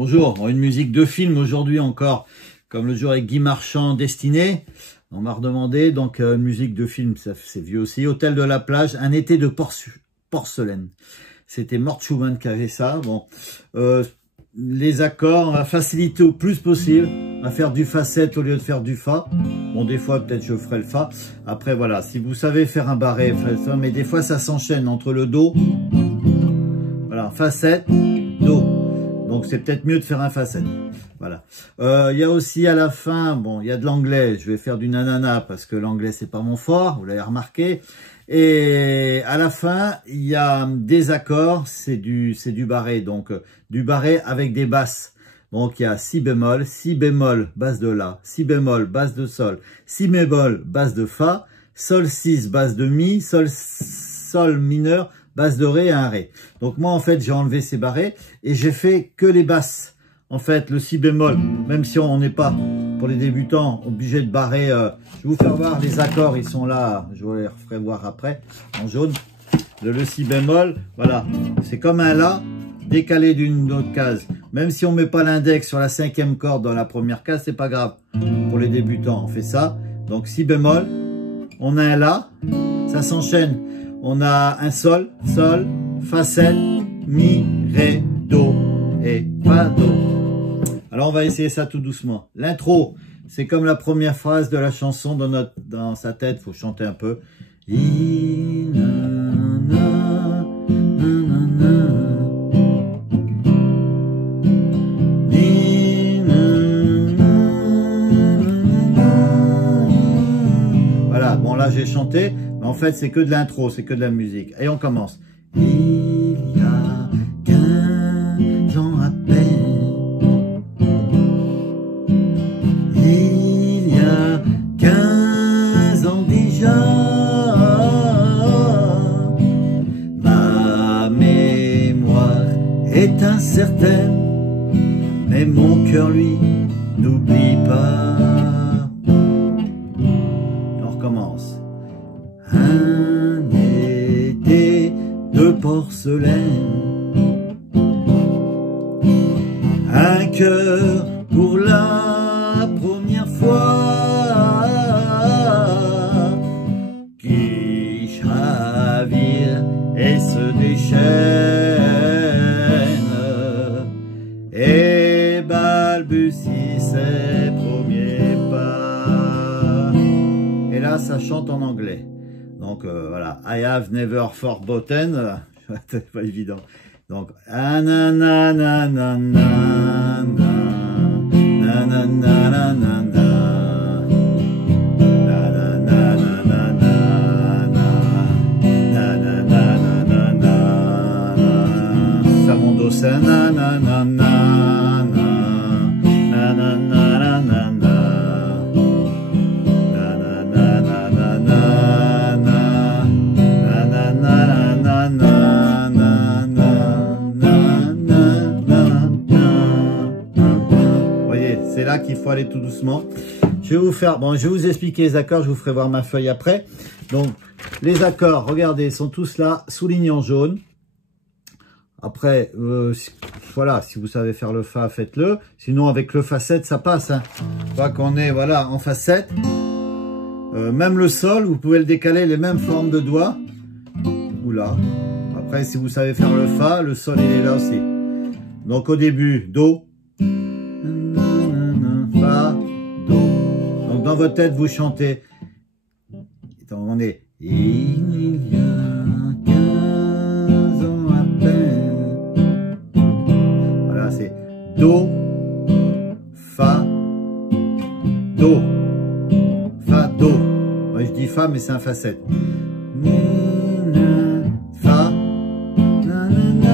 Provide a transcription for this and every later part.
Bonjour, une musique de film aujourd'hui encore, comme le jour avec Guy Marchand, Destinée. On m'a redemandé, donc une musique de film, c'est vieux aussi. Hôtel de la plage, un été de porcelaine. C'était Mort Schumann qui avait ça. Bon, les accords, on va faciliter au plus possible. On va faire du fa7 au lieu de faire du fa. Bon, des fois, peut-être je ferai le fa. Après, voilà, si vous savez faire un barré, mais des fois, ça s'enchaîne entre le do. Voilà, fa7, do. Donc, c'est peut-être mieux de faire un fa7. Voilà. Il y a aussi à la fin, bon, il y a de l'anglais. Je vais faire du nanana parce que l'anglais, c'est pas mon fort. Vous l'avez remarqué. Et à la fin, il y a des accords. C'est du barré. Donc, du barré avec des basses. Donc, il y a si bémol, basse de la, si bémol, basse de sol, si bémol, basse de fa, sol 6, basse de mi, sol mineur, basse de ré et un ré. Donc, moi, en fait, j'ai enlevé ces barrés et j'ai fait que les basses. En fait, le si bémol, même si on n'est pas, pour les débutants, obligé de barrer, je vais vous faire voir les accords, ils sont là, je vous les referai voir après, en jaune. Le si bémol, voilà, c'est comme un la, décalé d'une autre case. Même si on met pas l'index sur la 5e corde dans la première case, c'est pas grave. Pour les débutants, on fait ça. Donc si bémol, on a un la, ça s'enchaîne. On a un sol, fa7, mi, ré, do et fa, do. Alors on va essayer ça tout doucement. L'intro, c'est comme la première phrase de la chanson dans sa tête, faut chanter un peu. Voilà, bon là j'ai chanté, mais en fait c'est que de l'intro, c'est que de la musique. Et on commence. Il y a 15 ans à peine, il y a 15 ans déjà, ma mémoire est incertaine, mais mon cœur lui n'oublie pas. On recommence. Un été de porcelaine, un cœur pour la première fois qui chavire et se déchaîne et balbutie ses premiers pas. Et là, ça chante en anglais. Donc voilà, I have never forgotten, c'est pas évident. Donc, ça monte au sein, c'est là qu'il faut aller tout doucement. Je vais vous faire, bon, je vais vous expliquer les accords, je vous ferai voir ma feuille après. Donc, les accords, regardez, sont tous là, soulignés en jaune. Après, voilà, si vous savez faire le fa, faites-le. Sinon, avec le fa7, ça passe. Hein. Je vois qu'on est, voilà, en fa7. Même le sol, vous pouvez le décaler, les mêmes formes de doigts. Oula. Après, si vous savez faire le fa, le sol, il est là aussi. Donc, au début, do. Fa, do. Donc dans votre tête, vous chantez. On est. Il y a 15 ans à peine. Voilà, c'est do, fa, do. Fa, do. Moi, je dis fa, mais c'est un fa7. Fa,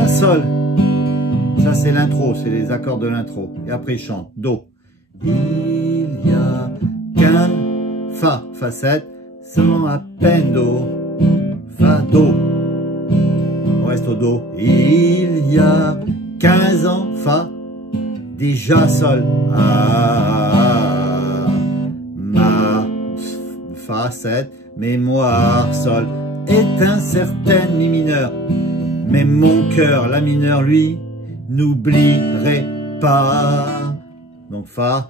sol. Ça, c'est l'intro, c'est les accords de l'intro. Et après, il chante. Do. Il y a qu'un fa, fa7, sans à peine do, fa, do. On reste au do. Il y a 15 ans, fa, déjà sol. Ah, ma, fa, 7, mémoire, sol, est incertaine, mi mineur. Mais mon cœur, la mineure, lui, n'oublierait pas. Donc Fa,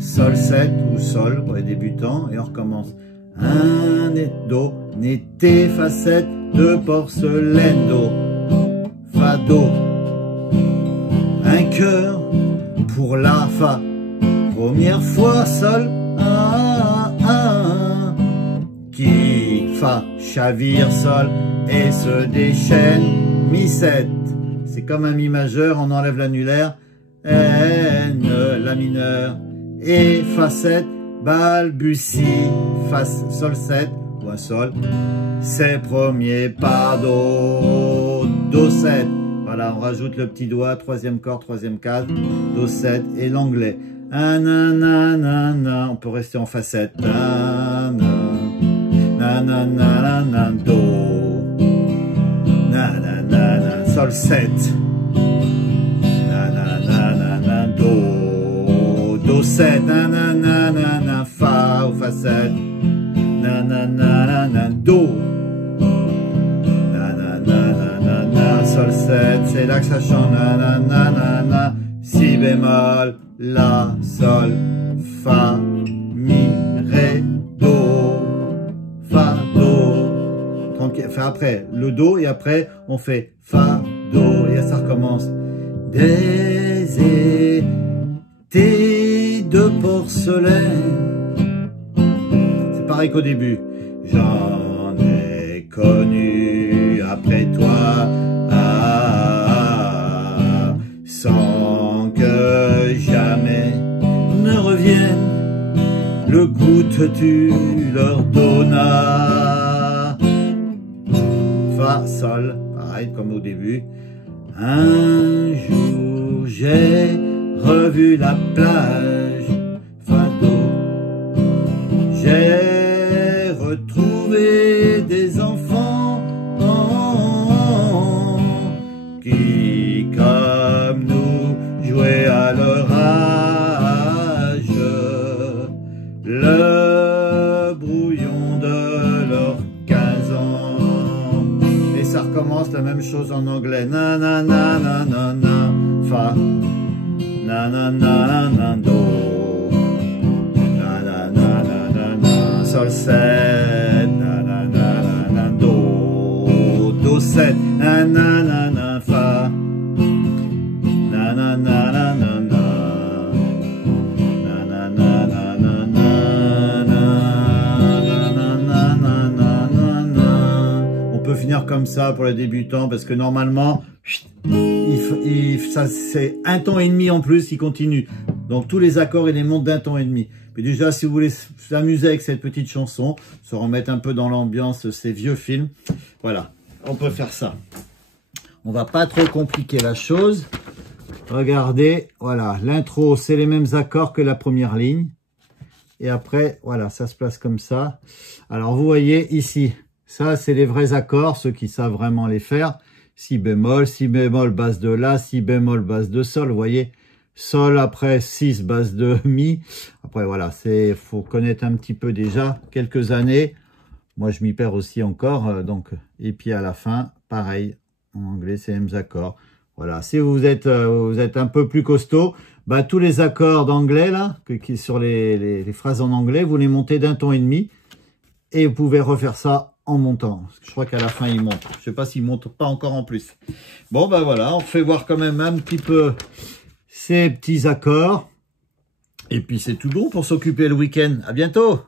Sol 7 ou Sol pour les débutants, et on recommence. Un et Do, Né, Fa 7 de porcelaine, Do, Fa, Do. Un cœur pour la Fa, première fois Sol, qui Fa chavire Sol et se déchaîne, Mi 7. C'est comme un Mi majeur, on enlève l'annulaire, N, La mineur, et Fa 7, balbutie, Fa, Sol 7, ou un Sol, ses premiers pas, Do, Do 7. Voilà, on rajoute le petit doigt, troisième corde, troisième case, Do 7, et l'anglais. On peut rester en Fa 7, Do, Sol 7, Do, Do 7, Fa ou Fa 7, Do, Sol 7, c'est là que ça chante, Si bémol, La, Sol, Fa, Mi, Ré, Do, Fa, Do. Tranquille, enfin après le Do et après on fait Fa, Do et ça recommence. Des étés de porcelaine. C'est pareil qu'au début. J'en ai connu après toi, sans que jamais ne revienne le goût que tu leur donnas. Fa, Sol, pareil comme au début. Un jour j'ai revu la plage, Fa, Do. J'ai retrouvé des enfants qui, comme nous, jouaient à leur âge le brouillon de leurs 15 ans. Et ça recommence la même chose en anglais. Na na na na na na, Fa, na na na na, Do, na na na na na, Sol 7, na na na na, Do, Do 7, na na na na, Fa, na na na na na, na na na na na, on peut finir comme ça pour les débutants parce que normalement ça c'est un ton et demi en plus, il continue. Donc tous les accords, il les monte d'un ton et demi. Mais déjà, si vous voulez s'amuser avec cette petite chanson, se remettre un peu dans l'ambiance, ces vieux films, voilà, on peut faire ça. On va pas trop compliquer la chose. Regardez, voilà, l'intro, c'est les mêmes accords que la première ligne. Et après, voilà, ça se place comme ça. Alors, vous voyez ici, ça, c'est les vrais accords, ceux qui savent vraiment les faire. Si bémol, basse de La, Si bémol, basse de Sol, vous voyez. Sol, après 6, basse de Mi. Après, voilà, faut connaître un petit peu déjà, quelques années. Moi, je m'y perds aussi encore. Donc, et puis à la fin, pareil, en anglais, c'est les mêmes accords. Voilà, si vous êtes un peu plus costaud, bah, tous les accords d'anglais, là, qui sur les phrases en anglais, vous les montez d'un ton et demi. Et vous pouvez refaire ça en montant. Je crois qu'à la fin, il monte. Je sais pas s'il monte pas encore en plus. Bon, ben voilà, on fait voir quand même un petit peu ces petits accords. Et puis, c'est tout bon pour s'occuper le week-end. À bientôt!